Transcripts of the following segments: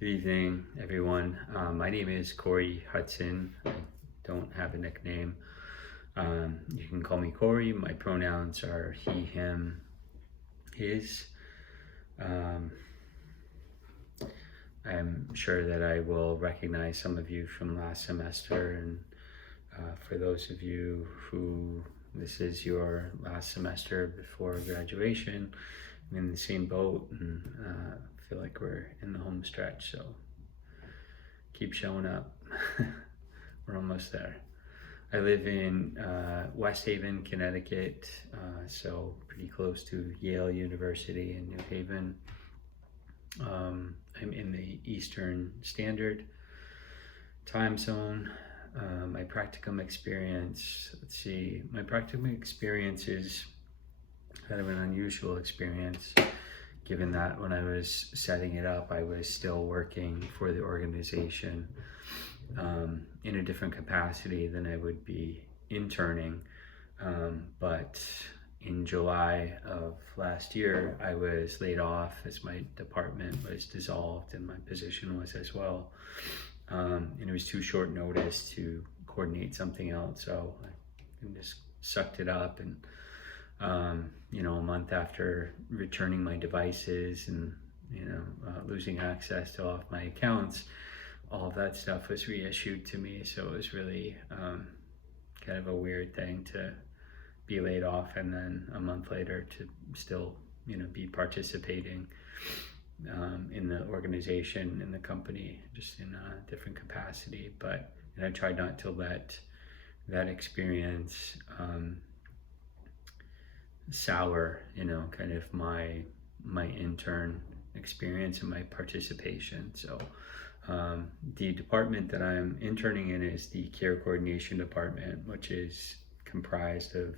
Good evening, everyone. My name is Corey Hudson. I don't have a nickname. You can call me Corey. My pronouns are he, him, his. Um, I'm sure that I will recognize some of you from last semester, and for those of you who this is your last semester before graduation, I'm in the same boat and feel like we're in the home stretch. So keep showing up. We're almost there. I live in West Haven, Connecticut, so pretty close to Yale University in New Haven. I'm in the Eastern Standard Time Zone. My practicum experience, my practicum experience is kind of an unusual experience, given that when I was setting it up, I was still working for the organization in a different capacity than I would be interning. But in July of last year, I was laid off as my department was dissolved and my position was as well. And it was too short notice to coordinate something else, so I just sucked it up. And a month after returning my devices and losing access to all of my accounts, all of that stuff was reissued to me. So it was really kind of a weird thing to be laid off and then a month later to still be participating in the organization, in the company, just in a different capacity. But I tried not to let that experience sour kind of my intern experience and my participation. So the department that I'm interning in is the care coordination department, which is comprised of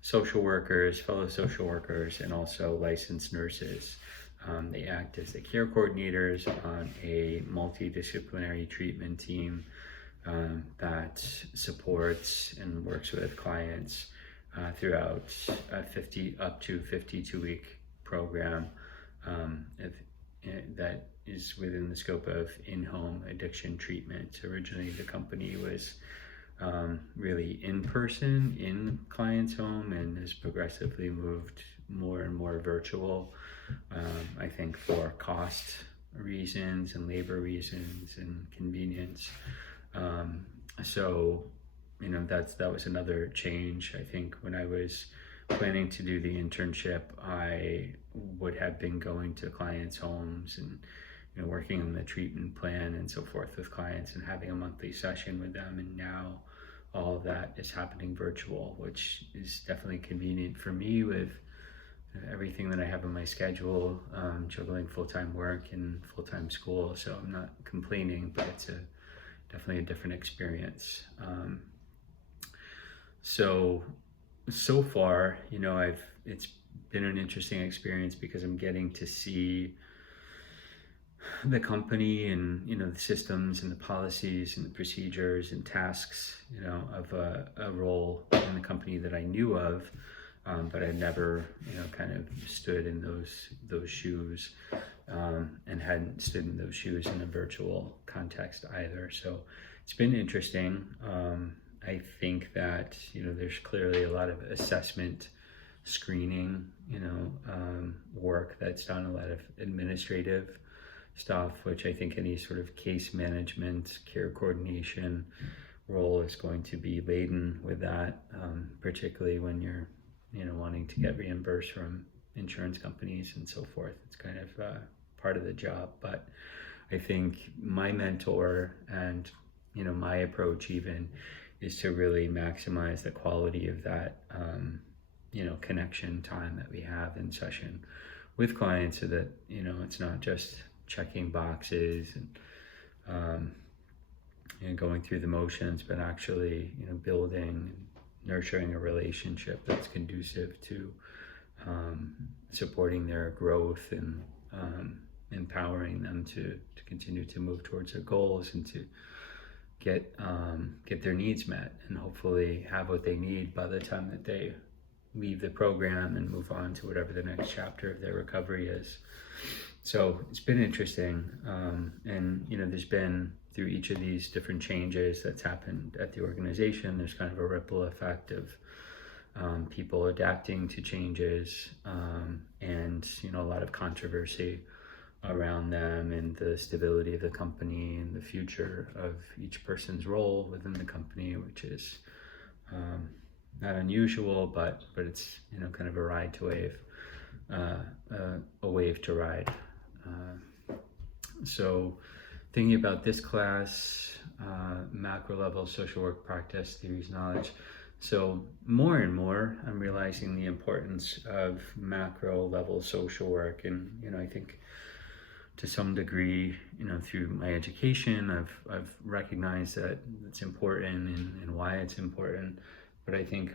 social workers, fellow social workers, and also licensed nurses. They act as the care coordinators on a multidisciplinary treatment team that supports and works with clients throughout a 52-week program that is within the scope of in-home addiction treatment. Originally, the company was really in person in the client's home and has progressively moved more and more virtual, I think for cost reasons and labor reasons and convenience. So that was another change. I think when I was planning to do the internship, I would have been going to clients' homes and working on the treatment plan and so forth with clients and having a monthly session with them. And now all of that is happening virtual, which is definitely convenient for me with everything that I have on my schedule, juggling full-time work and full-time school. So I'm not complaining, but it's definitely a different experience. So far, it's been an interesting experience because I'm getting to see the company and the systems and the policies and the procedures and tasks of a role in the company that I knew of, but I never kind of stood in those shoes, and hadn't stood in those shoes in a virtual context either. So it's been interesting. I think that there's clearly a lot of assessment, screening, work that's done, a lot of administrative stuff, which I think any sort of case management, care coordination role is going to be laden with that, particularly when you're wanting to get reimbursed from insurance companies and so forth. It's kind of part of the job. But I think my mentor and my approach even is to really maximize the quality of that connection time that we have in session with clients, so that it's not just checking boxes and going through the motions, but actually building and nurturing a relationship that's conducive to supporting their growth and empowering them to continue to move towards their goals and to get their needs met and hopefully have what they need by the time that they leave the program and move on to whatever the next chapter of their recovery is. So it's been interesting, and there's been through each of these different changes that's happened at the organization, there's kind of a ripple effect of people adapting to changes, and a lot of controversy around them and the stability of the company and the future of each person's role within the company, which is not unusual, but it's kind of a ride to wave, a wave to ride. So thinking about this class, macro level social work practice, theories, knowledge. So more and more, I'm realizing the importance of macro level social work, and I think to some degree, through my education, I've recognized that it's important and why it's important. But I think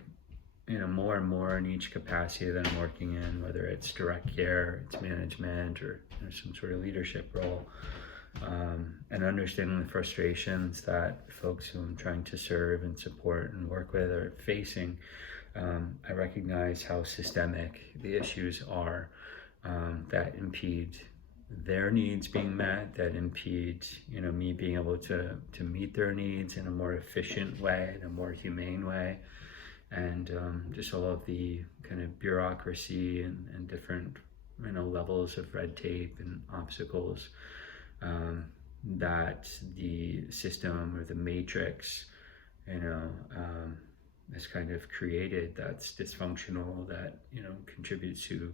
more and more in each capacity that I'm working in, whether it's direct care, it's management, or some sort of leadership role, and understanding the frustrations that folks who I'm trying to serve and support and work with are facing, I recognize how systemic the issues are that impede their needs being met, that impede me being able to meet their needs in a more efficient way, in a more humane way, and just all of the kind of bureaucracy and different levels of red tape and obstacles that the system or the matrix has kind of created, that's dysfunctional, that contributes to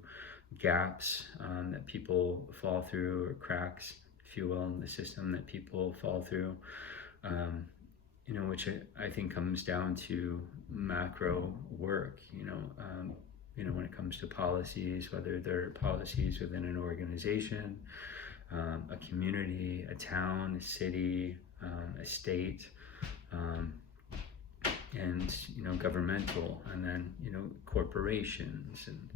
gaps that people fall through, or cracks, if you will, in the system that people fall through, which I think comes down to macro work, when it comes to policies, whether they're policies within an organization, a community, a town, a city, a state, and governmental, and then corporations and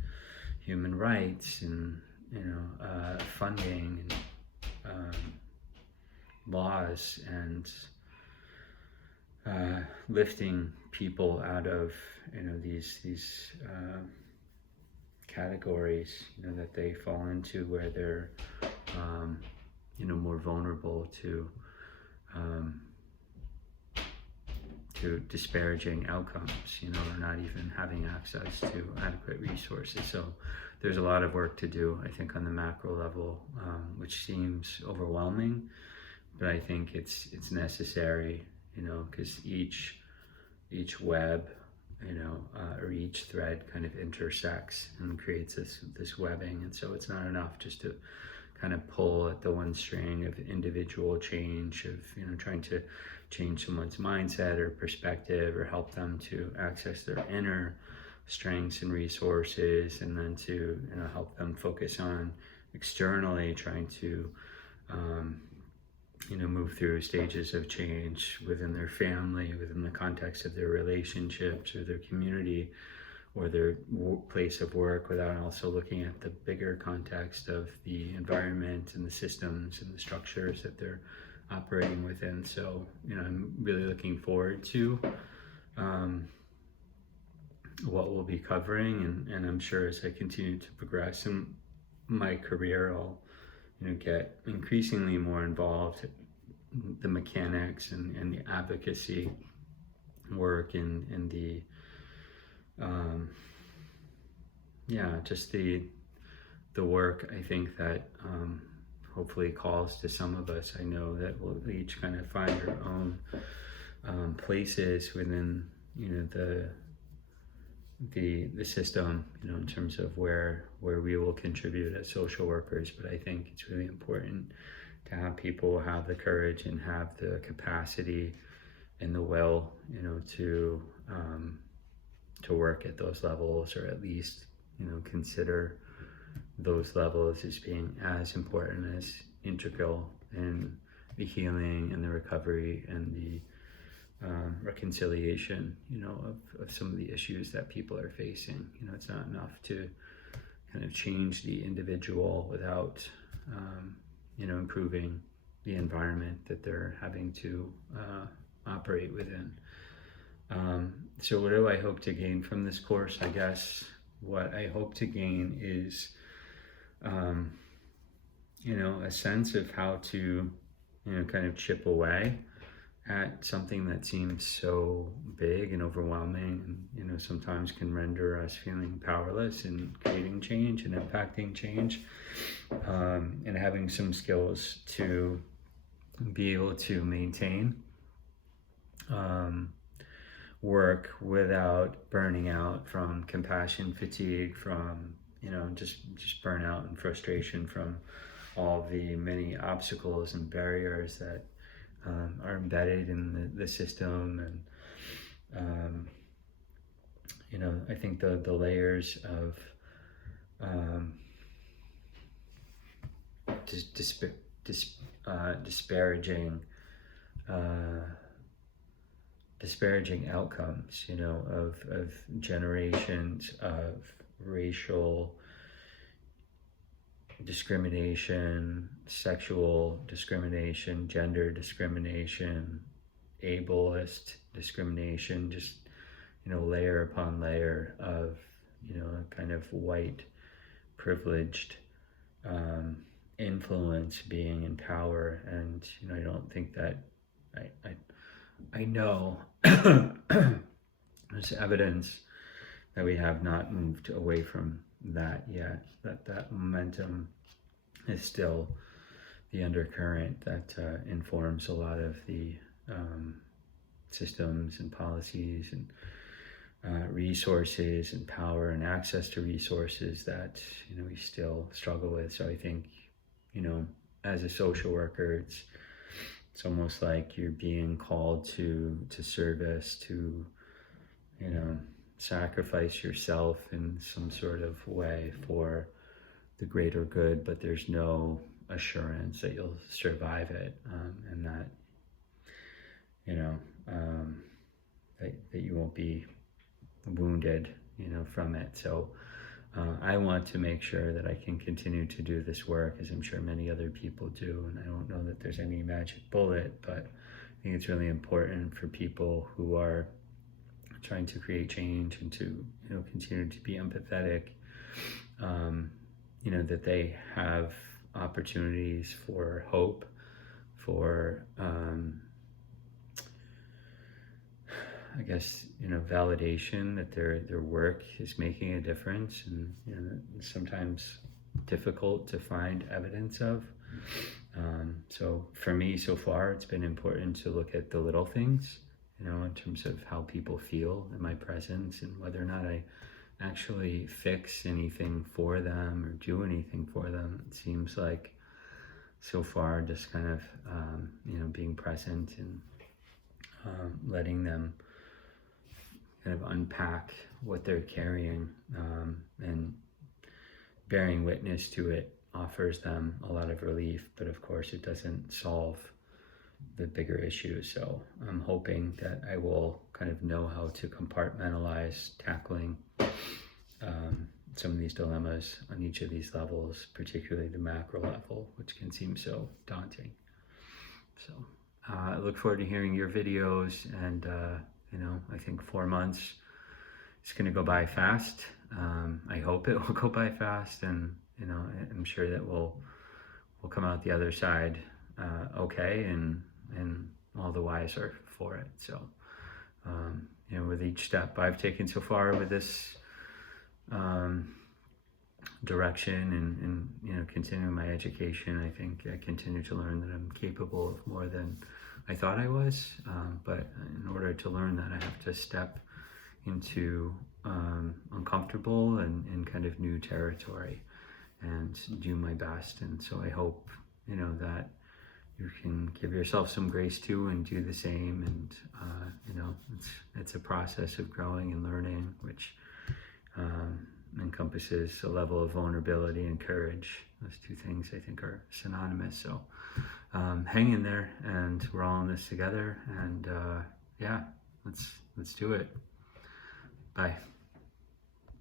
human rights, and funding, and laws, and lifting people out of these categories that they fall into, where they're more vulnerable to disparaging outcomes, or not even having access to adequate resources. So there's a lot of work to do, I think, on the macro level, which seems overwhelming, but I think it's necessary, because each web, or each thread kind of intersects and creates this webbing. And so it's not enough just to kind of pull at the one string of individual change, of trying to change someone's mindset or perspective, or help them to access their inner strengths and resources, and then to help them focus on externally trying to move through stages of change within their family, within the context of their relationships or their community or their place of work, without also looking at the bigger context of the environment and the systems and the structures that they're operating within. So I'm really looking forward to what we'll be covering, and I'm sure as I continue to progress in my career, I'll get increasingly more involved in the mechanics and the advocacy work, and the just the work, I think, that hopefully calls to some of us. I know that we'll each kind of find our own places within the system, in terms of where we will contribute as social workers. But I think it's really important to have people have the courage and have the capacity and the will, to work at those levels, or at least, consider those levels as being as important, as integral in the healing and the recovery and the reconciliation, of some of the issues that people are facing. It's not enough to kind of change the individual without, improving the environment that they're having to operate within. So what do I hope to gain from this course? I guess what I hope to gain is a sense of how to, kind of chip away at something that seems so big and overwhelming, and sometimes can render us feeling powerless in creating change and impacting change, and having some skills to be able to maintain work without burning out from compassion fatigue, from just burnout and frustration from all the many obstacles and barriers that are embedded in the system. And I think the layers of disparaging outcomes, of generations of racial discrimination, sexual discrimination, gender discrimination, ableist discrimination, just layer upon layer of kind of white privileged influence being in power. And I don't think that I know there's evidence that we have not moved away from that yet, that momentum is still the undercurrent that informs a lot of the systems and policies and resources and power and access to resources that we still struggle with. So I think as a social worker, it's almost like you're being called to service, to sacrifice yourself in some sort of way for the greater good, but there's no assurance that you'll survive it, and that that you won't be wounded from it. So I want to make sure that I can continue to do this work, as I'm sure many other people do, and I don't know that there's any magic bullet, but I think it's really important for people who are trying to create change and to continue to be empathetic, that they have opportunities for hope, for I guess validation that their work is making a difference, and sometimes difficult to find evidence of. So for me, so far, it's been important to look at the little things, in terms of how people feel in my presence, and whether or not I actually fix anything for them or do anything for them. It seems like so far just kind of being present and letting them kind of unpack what they're carrying, and bearing witness to it offers them a lot of relief, but of course it doesn't solve the bigger issue. So I'm hoping that I will kind of know how to compartmentalize tackling some of these dilemmas on each of these levels, particularly the macro level, which can seem so daunting. So I look forward to hearing your videos, and I think 4 months is going to go by fast. I hope it will go by fast, and I'm sure that we'll come out the other side okay, and all the wiser for it. So with each step I've taken so far with this direction, and continuing my education, I think I continue to learn that I'm capable of more than I thought I was, but in order to learn that, I have to step into uncomfortable and kind of new territory and do my best. And so I hope that you can give yourself some grace too and do the same. And it's a process of growing and learning, which encompasses a level of vulnerability and courage. Those two things I think are synonymous. So hang in there, and we're all in this together. And yeah, let's do it. Bye.